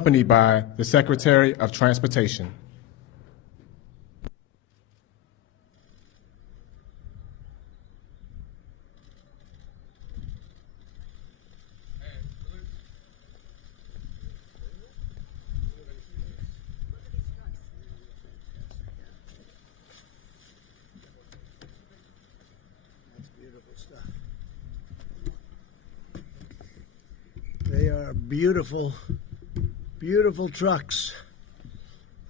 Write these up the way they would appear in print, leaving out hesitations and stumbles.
accompanied by the Secretary of Transportation. They are beautiful, beautiful trucks.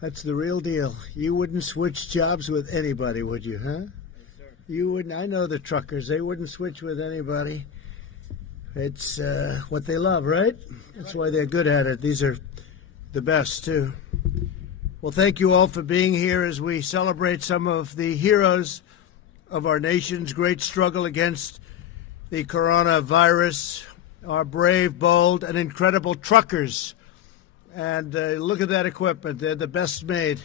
That's the real deal. You wouldn't switch jobs with anybody, would you, huh? Yes, sir. You wouldn't. I know the truckers. They wouldn't switch with anybody. It's what they love, right? That's why they're good at it. These are the best, too. Well, thank you all for being here as we celebrate some of the heroes of our nation's great struggle against the coronavirus. Our brave, bold, and incredible truckers. And look at that equipment. They're the best made.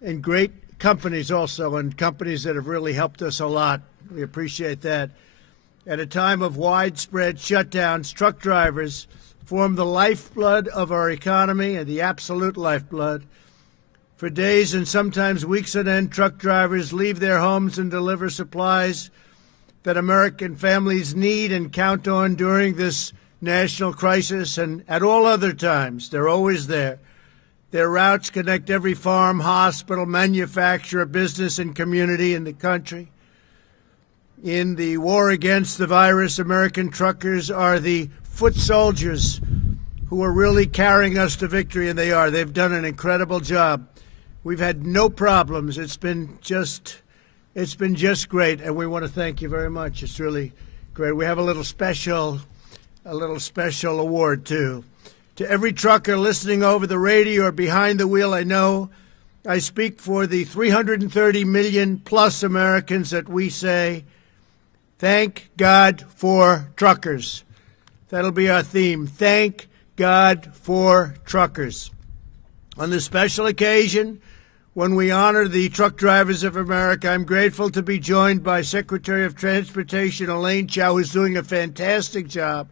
And great companies also, and companies that have really helped us a lot. We appreciate that. At a time of widespread shutdowns, truck drivers form the lifeblood of our economy, and the absolute lifeblood. For days and sometimes weeks on end, truck drivers leave their homes and deliver supplies that American families need and count on during this national crisis, and at all other times. They're always there. Their routes connect every farm, hospital, manufacturer, business, and community in the country. In the war against the virus, American truckers are the foot soldiers who are really carrying us to victory, and they are. They've done an incredible job. We've had no problems. It's been just great, and we want to thank you very much. It's really great. We have a little special award, too. To every trucker listening over the radio or behind the wheel, I know I speak for the 330 million plus Americans that we say, thank God for truckers. That'll be our theme. Thank God for truckers. On this special occasion, when we honor the truck drivers of America, I'm grateful to be joined by Secretary of Transportation Elaine Chao, who's doing a fantastic job,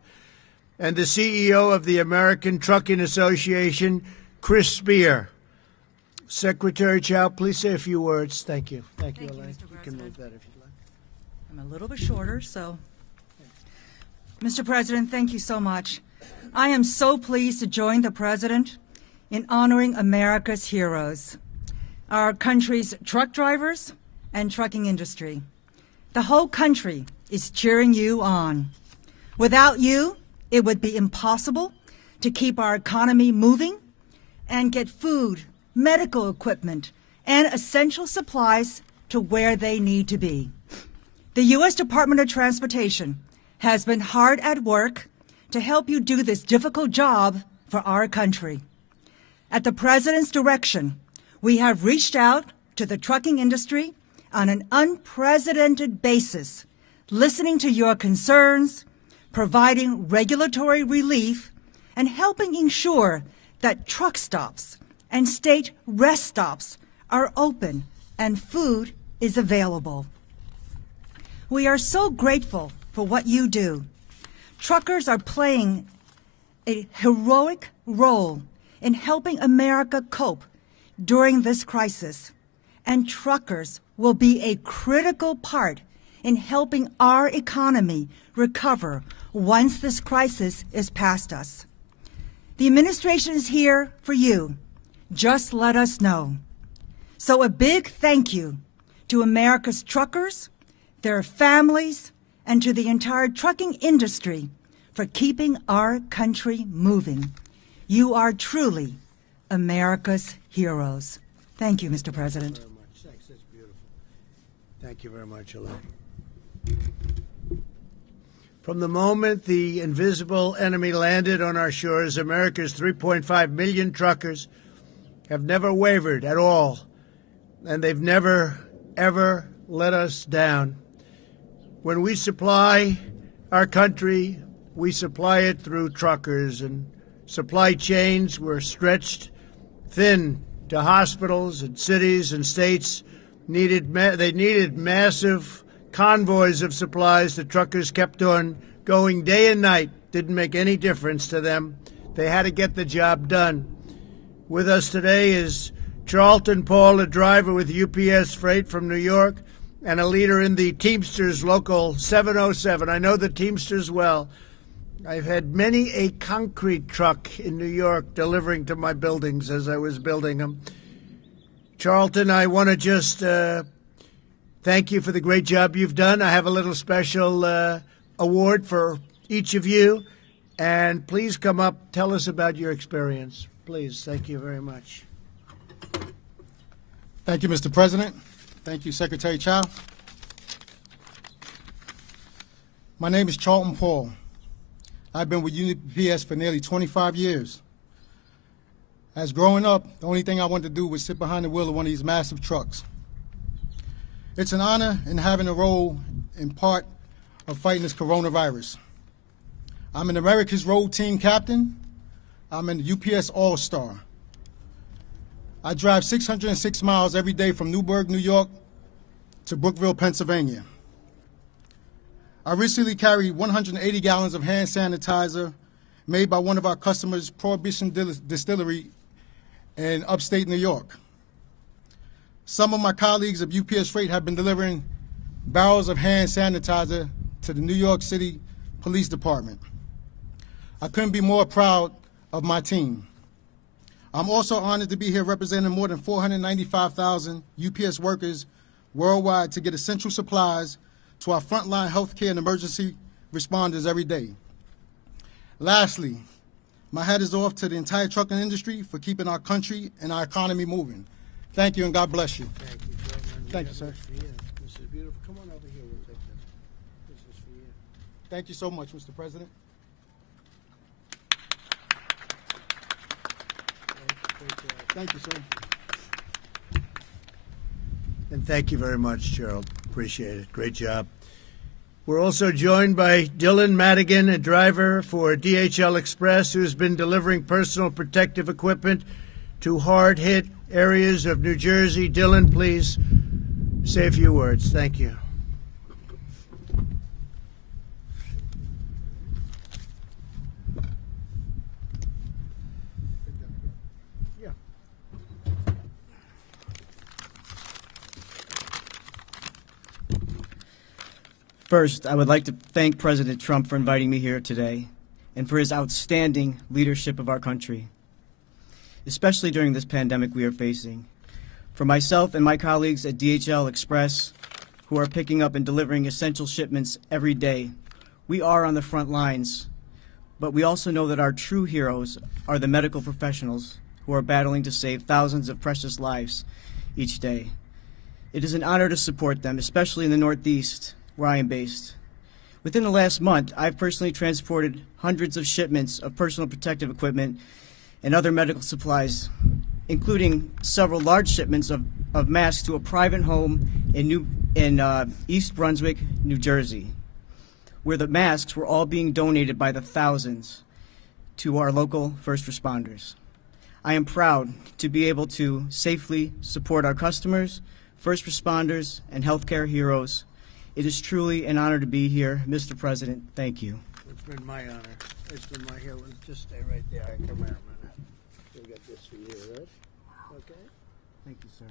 and the CEO of the American Trucking Association, Chris Spear. Secretary Chao, please say a few words. Thank you. Thank you, Elaine. You can move that if you'd like. I'm a little bit shorter, so. Mr. President, thank you so much. I am so pleased to join the President in honoring America's heroes, our country's truck drivers and trucking industry. The whole country is cheering you on. Without you, it would be impossible to keep our economy moving and get food, medical equipment, and essential supplies to where they need to be. The U.S. Department of Transportation has been hard at work to help you do this difficult job for our country. At the President's direction, we have reached out to the trucking industry on an unprecedented basis, listening to your concerns, providing regulatory relief, and helping ensure that truck stops and state rest stops are open and food is available. We are so grateful for what you do. Truckers are playing a heroic role in helping America cope during this crisis, and truckers will be a critical part in helping our economy recover once this crisis is past us. The administration is here for you. Just let us know. So a big thank you to America's truckers, their families, and to the entire trucking industry for keeping our country moving. You are truly America's heroes. Thank you, Mr. President. Thank you very much. Thanks. That's beautiful. Thank you very much, Elaine. From the moment the invisible enemy landed on our shores, America's 3.5 million truckers have never wavered at all, and they've never, ever let us down. When we supply our country, we supply it through truckers, and supply chains were stretched thin to hospitals and cities and states. They needed massive convoys of supplies. The truckers kept on going day and night. Didn't make any difference to them. They had to get the job done. With us today is Charlton Paul, a driver with UPS Freight from New York and a leader in the Teamsters Local 707. I know the Teamsters well. I've had many a concrete truck in New York delivering to my buildings as I was building them. Charlton, I want to just thank you for the great job you've done. I have a little special award for each of you. And please come up, tell us about your experience. Please, thank you very much. Thank you, Mr. President. Thank you, Secretary Chow. My name is Charlton Paul. I've been with UPS for nearly 25 years. As growing up, the only thing I wanted to do was sit behind the wheel of one of these massive trucks. It's an honor in having a role in part of fighting this coronavirus. I'm an America's Road Team Captain. I'm an UPS All-Star. I drive 606 miles every day from Newburgh, New York to Brookville, Pennsylvania. I recently carried 180 gallons of hand sanitizer made by one of our customers, Prohibition Distillery in upstate New York. Some of my colleagues of UPS Freight have been delivering barrels of hand sanitizer to the New York City Police Department. I couldn't be more proud of my team. I'm also honored to be here representing more than 495,000 UPS workers worldwide to get essential supplies to our frontline healthcare and emergency responders every day. Lastly, my hat is off to the entire trucking industry for keeping our country and our economy moving. Thank you, and God bless you. Thank you, gentlemen. Thank you, sir. This is beautiful. Come on over here. We'll take this. This is for you. Thank you so much, Mr. President. Thank you, sir. And thank you very much, Gerald. Appreciate it. Great job. We're also joined by Dylan Madigan, a driver for DHL Express, who's been delivering personal protective equipment to hard-hit areas of New Jersey. Dylan, please say a few words. Thank you. First, I would like to thank President Trump for inviting me here today and for his outstanding leadership of our country, especially during this pandemic we are facing. For myself and my colleagues at DHL Express, who are picking up and delivering essential shipments every day, we are on the front lines, but we also know that our true heroes are the medical professionals who are battling to save thousands of precious lives each day. It is an honor to support them, especially in the Northeast, where I am based. Within the last month, I've personally transported hundreds of shipments of personal protective equipment and other medical supplies, including several large shipments of masks to a private home in East Brunswick, New Jersey, where the masks were all being donated by the thousands to our local first responders. I am proud to be able to safely support our customers, first responders, and healthcare heroes. It is truly an honor to be here. Mr. President, thank you. It's been my honor. It's been my honor. Just stay right there. Come here a minute. We got this for you, right? Okay? Thank you, sir.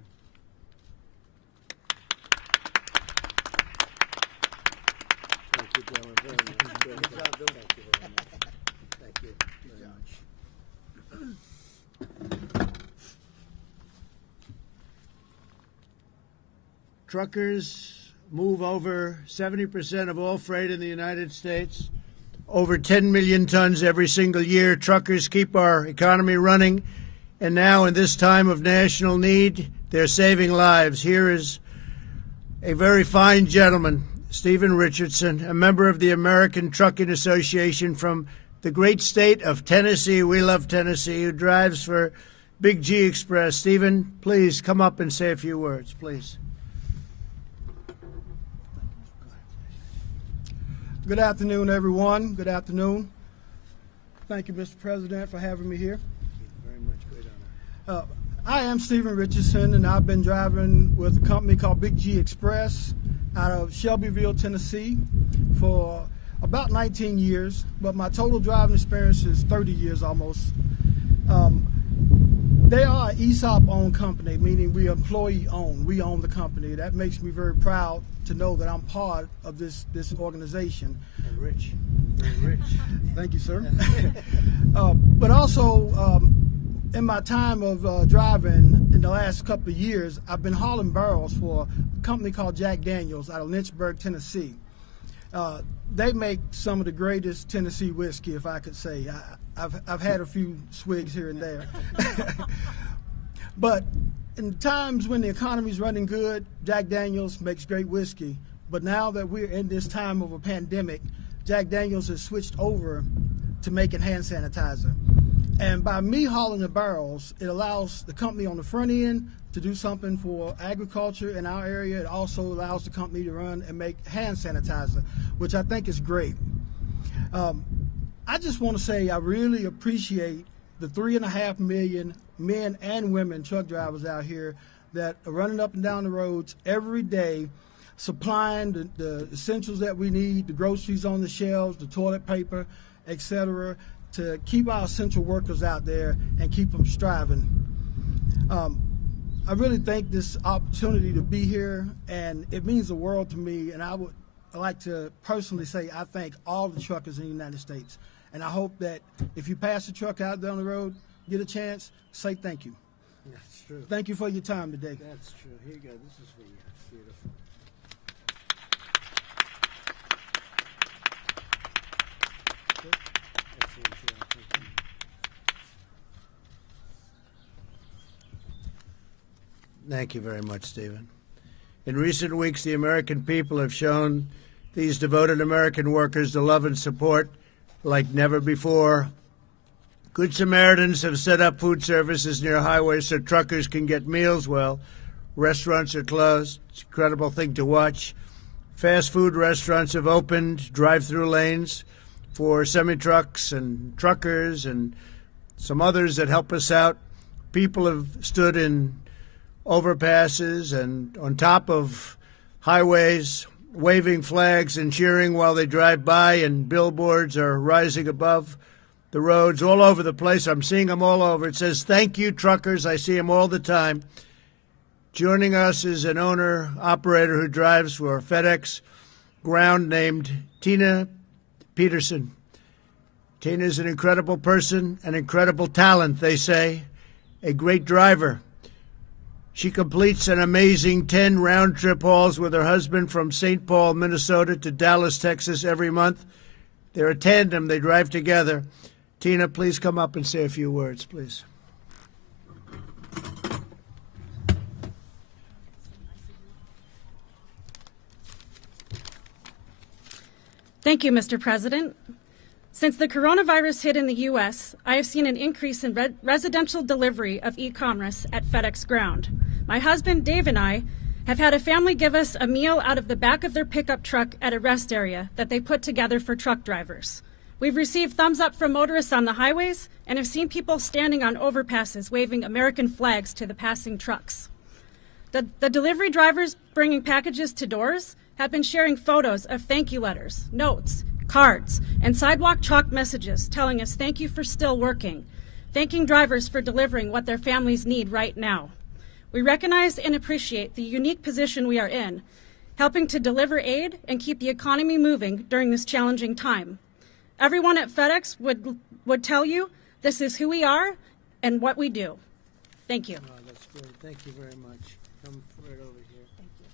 Thank you, gentlemen, very much. Good job, Bill. Thank you very much. Thank you very much. Truckers move over 70% of all freight in the United States, over 10 million tons every single year. Truckers keep our economy running, and now in this time of national need, they're saving lives. Here is a very fine gentleman, Stephen Richardson, a member of the American Trucking Association from the great state of Tennessee. We love Tennessee, who drives for Big G Express. Stephen, please come up and say a few words, please. Good afternoon, everyone. Good afternoon. Thank you, Mr. President, for having me here. Thank you very much. Great honor. I am Stephen Richardson, and I've been driving with a company called Big G Express out of Shelbyville, Tennessee, for about 19 years, but my total driving experience is 30 years almost. They are an ESOP-owned company, meaning we employee-owned. We own the company. That makes me very proud to know that I'm part of this organization. And rich, very rich. Thank you, sir. But also, in my time of driving in the last couple of years, I've been hauling barrels for a company called Jack Daniels out of Lynchburg, Tennessee. They make some of the greatest Tennessee whiskey, if I could say. I've had a few swigs here and there. But in times when the economy's running good, Jack Daniels makes great whiskey. But now that we're in this time of a pandemic, Jack Daniels has switched over to making hand sanitizer. And by me hauling the barrels, it allows the company on the front end to do something for agriculture in our area. It also allows the company to run and make hand sanitizer, which I think is great. I just want to say I really appreciate the 3.5 million men and women truck drivers out here that are running up and down the roads every day, supplying the essentials that we need, the groceries on the shelves, the toilet paper, etc., to keep our essential workers out there and keep them striving. I really think this opportunity to be here, and it means the world to me, and I would like to personally say I thank all the truckers in the United States. And I hope that if you pass a truck out down the road, get a chance, say thank you. That's true. Thank you for your time today. That's true. Here you go. This is for you. Beautiful. Good. Excellent job. Thank you. Thank you very much, Stephen. In recent weeks, the American people have shown these devoted American workers the love and support like never before. Good Samaritans have set up food services near highways so truckers can get meals while restaurants are closed. It's an incredible thing to watch. Fast food restaurants have opened drive-through lanes for semi-trucks and truckers and some others that help us out. People have stood in overpasses and on top of highways, waving flags and cheering while they drive by, and billboards are rising above the roads all over the place. I'm seeing them all over. It says, "Thank you, truckers." I see them all the time. Joining us is an owner-operator who drives for FedEx Ground named Tina Peterson. Tina is an incredible person, an incredible talent, they say, a great driver. She completes an amazing 10 round-trip hauls with her husband from St. Paul, Minnesota to Dallas, Texas every month. They're a tandem. They drive together. Tina, please come up and say a few words, please. Thank you, Mr. President. Since the coronavirus hit in the U.S., I have seen an increase in residential delivery of e-commerce at FedEx Ground. My husband, Dave, and I have had a family give us a meal out of the back of their pickup truck at a rest area that they put together for truck drivers. We've received thumbs up from motorists on the highways and have seen people standing on overpasses waving American flags to the passing trucks. The delivery drivers bringing packages to doors have been sharing photos of thank you letters, notes, cards, and sidewalk chalk messages telling us thank you for still working, thanking drivers for delivering what their families need right now. We recognize and appreciate the unique position we are in, helping to deliver aid and keep the economy moving during this challenging time. Everyone at FedEx would tell you this is who we are and what we do. Thank you. Oh, that's great. Thank you very much. Come right over here. Thank you.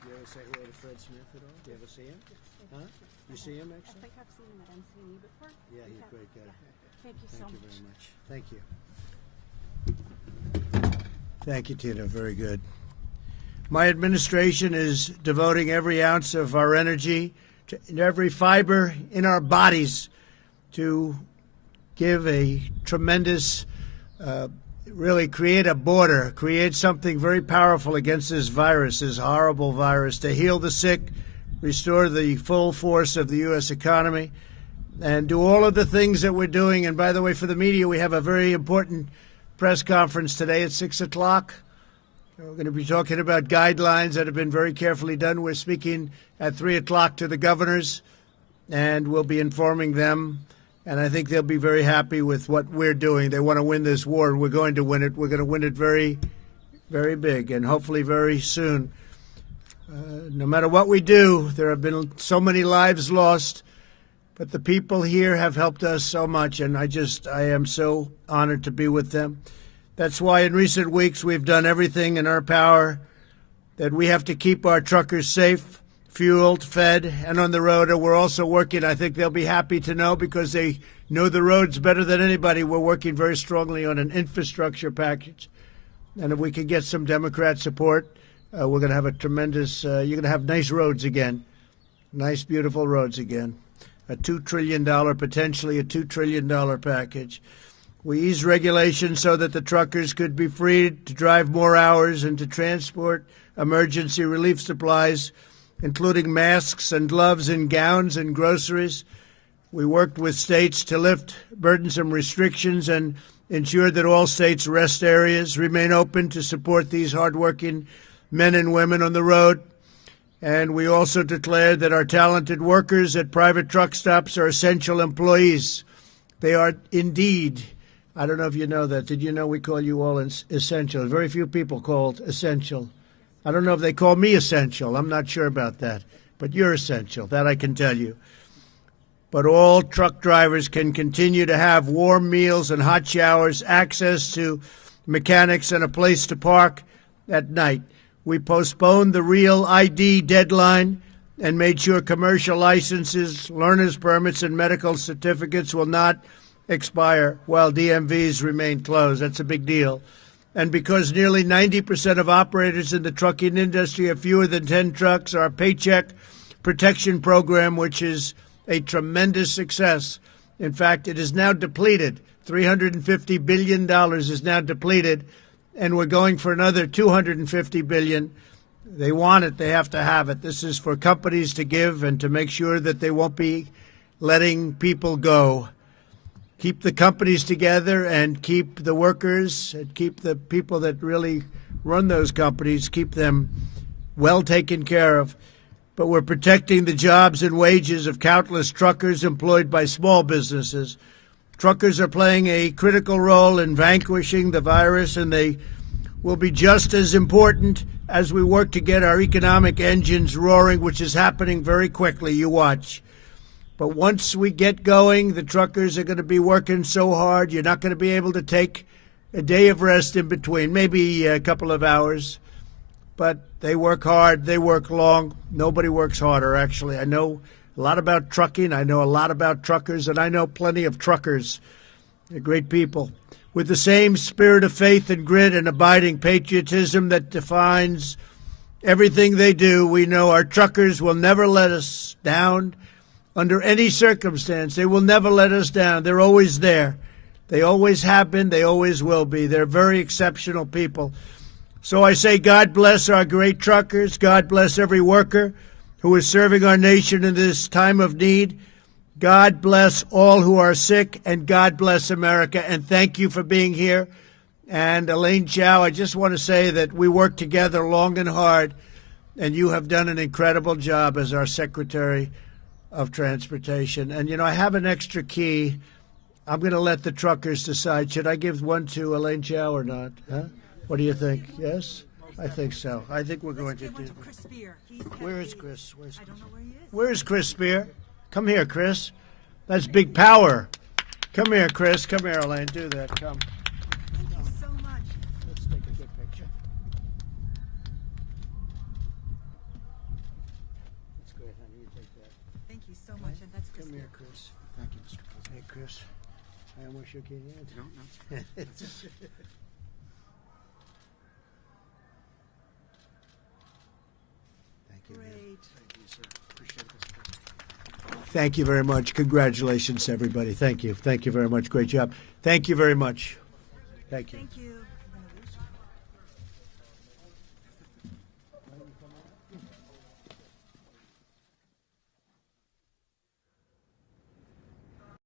Do you ever say hello to Fred Smith at all? Do you ever see him? Huh? You see him, actually? I think I've seen him at MCE before. Yeah, he's a great guy. Thank you Thank so you much. very much. Thank you. Thank you, Tina. Very good. My administration is devoting every ounce of our energy to every fiber in our bodies to give a tremendous, really create a border, create something very powerful against this virus, this horrible virus, to heal the sick, restore the full force of the U.S. economy, and do all of the things that we're doing. And by the way, for the media, we have a very important press conference today at 6 o'clock. We're going to be talking about guidelines that have been very carefully done. We're speaking at 3 o'clock to the governors and we'll be informing them. And I think they'll be very happy with what we're doing. They want to win this war, and we're going to win it. We're going to win it very, very big, and hopefully very soon. No matter what we do, there have been so many lives lost, but the people here have helped us so much, and I am so honored to be with them. That's why in recent weeks we've done everything in our power that we have to keep our truckers safe, fueled, fed, and on the road. And we're also working, I think they'll be happy to know, because they know the roads better than anybody. We're working very strongly on an infrastructure package. And if we can get some Democrat support, we're going to have a tremendous, you're going to have nice roads again, nice, beautiful roads again. A $2 trillion, potentially a $2 trillion package. We eased regulations so that the truckers could be freed to drive more hours and to transport emergency relief supplies, including masks and gloves and gowns and groceries. We worked with states to lift burdensome restrictions and ensure that all states' rest areas remain open to support these hardworking men and women on the road. And we also declared that our talented workers at private truck stops are essential employees. They are indeed. I don't know if you know that. Did you know we call you all essential? Very few people called essential. I don't know if they call me essential. I'm not sure about that. But you're essential. That I can tell you. But all truck drivers can continue to have warm meals and hot showers, access to mechanics, and a place to park at night. We postponed the real ID deadline and made sure commercial licenses, learner's permits, and medical certificates will not expire while DMVs remain closed. That's a big deal. And because nearly 90% of operators in the trucking industry have fewer than 10 trucks, our Paycheck Protection Program, which is a tremendous success. In fact, it is now depleted. $350 billion is now depleted, and we're going for another $250 billion. They want it. They have to have it. This is for companies to give and to make sure that they won't be letting people go. Keep the companies together and keep the workers and keep the people that really run those companies, keep them well taken care of. But we're protecting the jobs and wages of countless truckers employed by small businesses. Truckers are playing a critical role in vanquishing the virus, and they will be just as important as we work to get our economic engines roaring, which is happening very quickly. You watch. But once we get going, the truckers are going to be working so hard, you're not going to be able to take a day of rest in between, maybe a couple of hours. But they work hard, they work long. Nobody works harder, actually. I know a lot about trucking, I know a lot about truckers, and I know plenty of truckers. They're great people. With the same spirit of faith and grit and abiding patriotism that defines everything they do, we know our truckers will never let us down. Under any circumstance, they will never let us down. They're always there. They always have been. They always will be. They're very exceptional people. So I say God bless our great truckers. God bless every worker who is serving our nation in this time of need. God bless all who are sick, and God bless America. And thank you for being here. And Elaine Chao, I just want to say that we worked together long and hard, and you have done an incredible job as our Secretary of Transportation. And, you know, I have an extra key. I'm going to let the truckers decide. Should I give one to Elaine Chao or not? Huh? What do you think? Yes? I think so. I think we're going to do that. Where is Chris? I don't know where he is. Where is Chris Spear? Come here, Chris. That's big power. Come here, Chris. Come here, Elaine. Do that. Come. Thank you so much. Let's take a good picture. That's great, honey. You take that. Thank you so much, and that's Come here, Chris. Thank you, Mr. President. Hey, Chris. I almost shook your hand. No. Thank you. great. Thank you, sir. Appreciate this. Thank you very much. Congratulations, everybody. Thank you. Thank you very much. Great job. Thank you very much. Thank you. Thank you.